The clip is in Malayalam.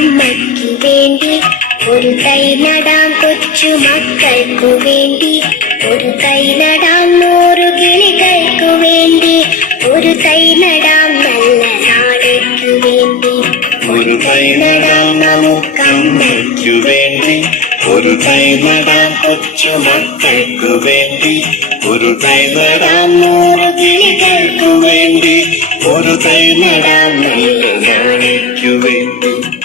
നമുക്കമ്മയ്ക്ക് വേണ്ടി ഒരു തൈ നടാം കൊച്ചു മക്കൾക്കു വേണ്ടി. ഒരു തൈ നടാം നൂറു കിളികൾക്കു വേണ്ടി. ഒരു തൈ നടാം നല്ല നാളേക്കു വേണ്ടി. ഒരു തൈ നടാം നമുക്കമ്മയ്ക്കു വേണ്ടി. ഒരു തൈ കൊച്ചു മക്കൾക്കു വേണ്ടി. ഒരു തൈ നടാം നൂറ് കിളികൾക്കു വേണ്ടി. ഒരു തൈ നടാം നല്ല നാളേക്കു വേണ്ടി.